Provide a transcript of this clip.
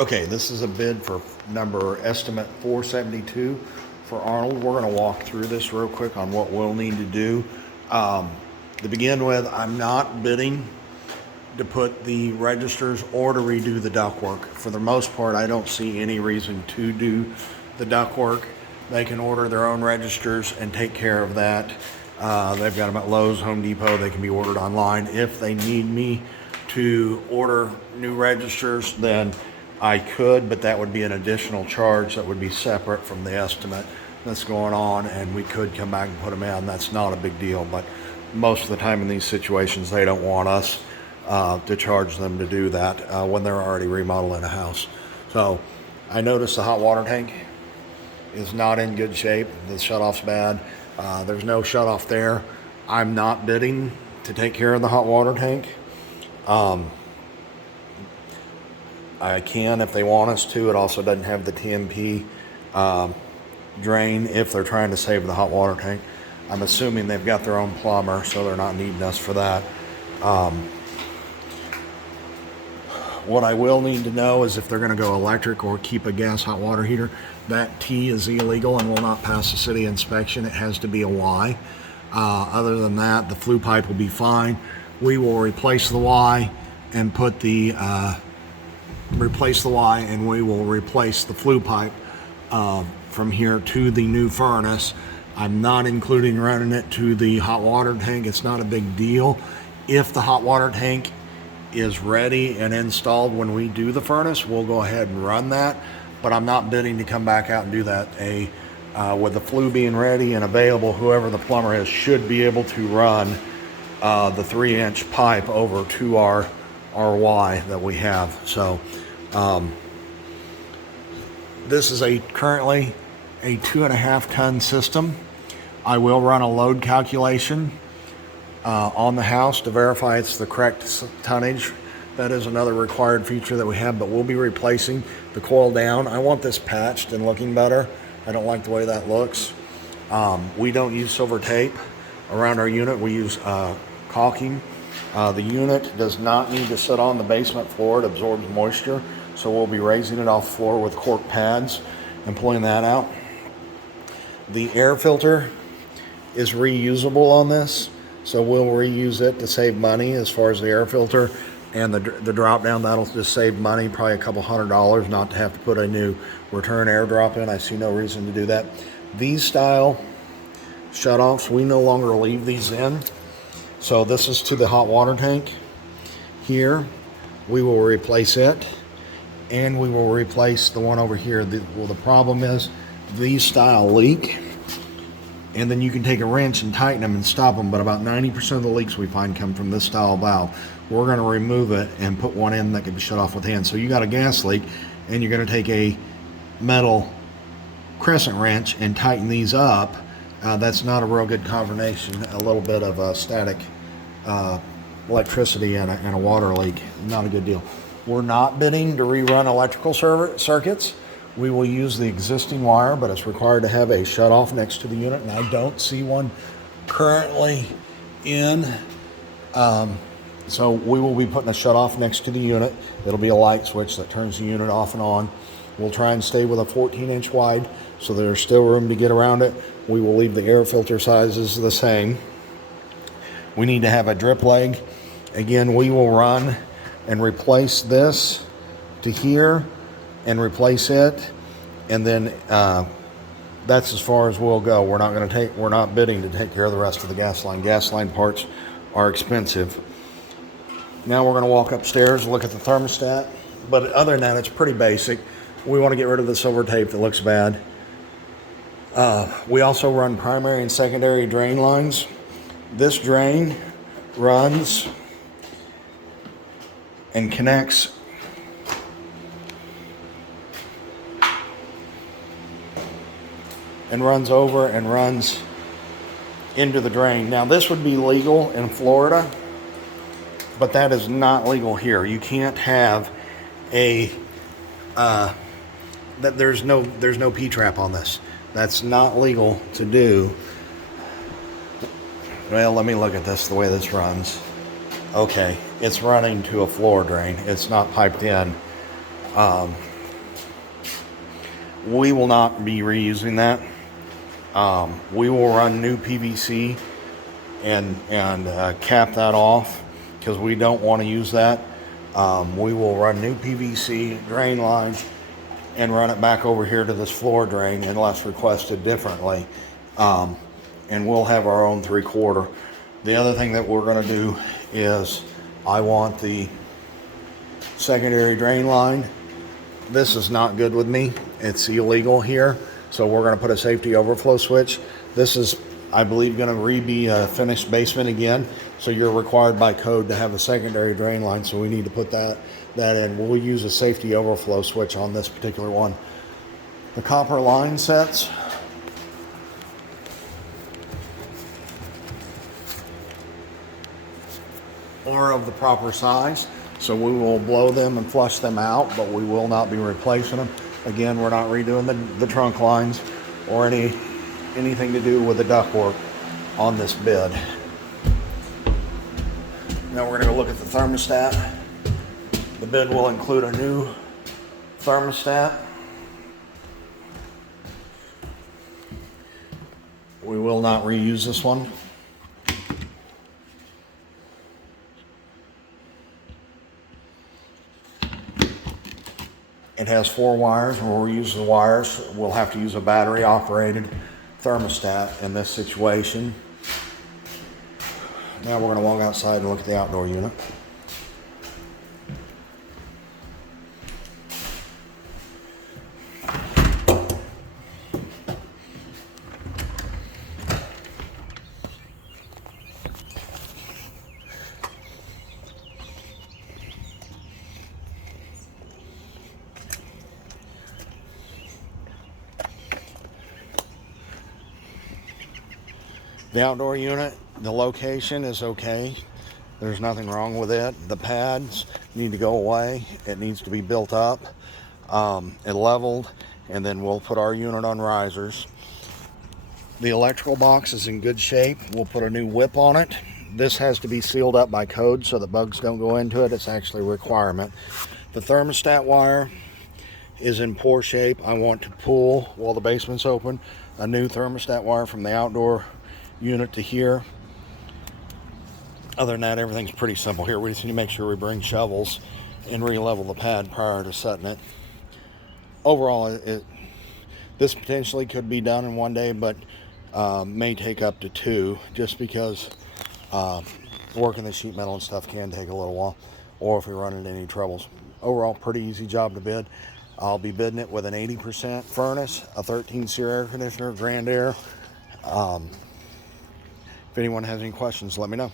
Okay, this is a bid for number estimate 472 for Arnold. We're going to walk through this real quick on what we'll need to do. To begin with, I'm not bidding to put the registers or to redo the ductwork. For the most part, I don't see any reason to do the ductwork. They can order their own registers and take care of that. They've got them at Lowe's, Home Depot. They can be ordered online. If they need me to order new registers, then I could, but that would be an additional charge that would be separate from the estimate that's going on, and we could come back and put them in. That's not a big deal, but most of the time in these situations, they don't want us to charge them to do that when they're already remodeling a house. So I noticed the hot water tank is not in good shape. The shutoff's bad. There's no shutoff there. I'm not bidding to take care of the hot water tank. I can if they want us to. It also doesn't have the TMP drain if they're trying to save the hot water tank. I'm assuming they've got their own plumber, so they're not needing us for that. What I will need to know is if they're going to go electric or keep a gas hot water heater. That T is illegal and will not pass the city inspection. It has to be a Y. Other than that, the flue pipe will be fine. We will replace the Y and put the and we will replace the flue pipe from here to the new furnace. I'm not including running it to the hot water tank. It's not a big deal. If the hot water tank is ready and installed when we do the furnace, we'll go ahead and run that, but I'm not bidding to come back out and do that. With the flue being ready and available, whoever the plumber is should be able to run the 3-inch pipe over to our Y that we have. So this is currently a 2.5 ton system. I will run a load calculation on the house to verify it's the correct tonnage. That is another required feature that we have, but we'll be replacing the coil down. I want this patched and looking better. I don't like the way that looks. We don't use silver tape around our unit. We use caulking. The unit does not need to sit on the basement floor. It absorbs moisture, so we'll be raising it off the floor with cork pads and pulling that out. The air filter is reusable on this, so we'll reuse it to save money as far as the air filter and the drop down. That'll just save money, probably a couple $100 not to have to put a new return air drop in. I see no reason to do that. These style shutoffs, we no longer leave these in. So this is to the hot water tank here. We will replace it, and we will replace the one over here. The problem is these style leak, and then you can take a wrench and tighten them and stop them, but about 90% of the leaks we find come from this style valve. We're going to remove it and put one in that can be shut off with hands. So you got a gas leak, and you're going to take a metal crescent wrench and tighten these up. That's not a real good combination. A little bit of static electricity and a water leak, not a good deal. We're not bidding to rerun electrical circuits. We will use the existing wire, but it's required to have a shutoff next to the unit, and I don't see one currently in. So we will be putting a shutoff next to the unit. It'll be a light switch that turns the unit off and on. We'll try and stay with a 14-inch wide, so there's still room to get around it. We will leave the air filter sizes the same. We need to have a drip leg. Again, we will run and replace this to here and replace it, and then that's as far as we'll go. We're not bidding to take care of the rest of the gas line. Gas line parts are expensive. Now we're going to walk upstairs, look at the thermostat, but other than that, it's pretty basic. We want to get rid of the silver tape that looks bad. We also run primary and secondary drain lines. This drain runs and connects and runs over and runs into the drain. Now this would be legal in Florida, but that is not legal here. You can't have there's no P-trap on this. That's not legal to do. Well, let me look at this, the way this runs. Okay, it's running to a floor drain. It's not piped in. We will not be reusing that. We will run new PVC and cap that off because we don't want to use that. We will run new PVC drain lines and run it back over here to this floor drain unless requested differently. And we'll have our own 3/4. The other thing that we're going to do is I want the secondary drain line. This is not good with me. It's illegal here. So we're going to put a safety overflow switch. This is, I believe, going to be a finished basement again. So you're required by code to have a secondary drain line. So we need to put that in. We'll use a safety overflow switch on this particular one. The copper line sets are of the proper size. So we will blow them and flush them out, but we will not be replacing them. Again, we're not redoing the trunk lines or anything to do with the ductwork on this bid. Now we're going to go look at the thermostat. The bid will include a new thermostat. We will not reuse this one. It has 4 wires, and we'll use the wires. We'll have to use a battery operated thermostat in this situation. Now we're going to walk outside and look at the outdoor unit. The outdoor unit, the location is okay. There's nothing wrong with it. The pads need to go away. It needs to be built up and leveled, and then we'll put our unit on risers. The electrical box is in good shape. We'll put a new whip on it. This has to be sealed up by code so the bugs don't go into it. It's actually a requirement. The thermostat wire is in poor shape. I want to pull, while the basement's open, a new thermostat wire from the outdoor unit to here. Other than that, everything's pretty simple here. We just need to make sure we bring shovels and re-level the pad prior to setting it. Overall, this potentially could be done in one day, but may take up to 2, just because working the sheet metal and stuff can take a little while, or if we run into any troubles. Overall, pretty easy job to bid. I'll be bidding it with an 80% furnace, a 13-SEER air conditioner, Grand Air. If anyone has any questions, let me know.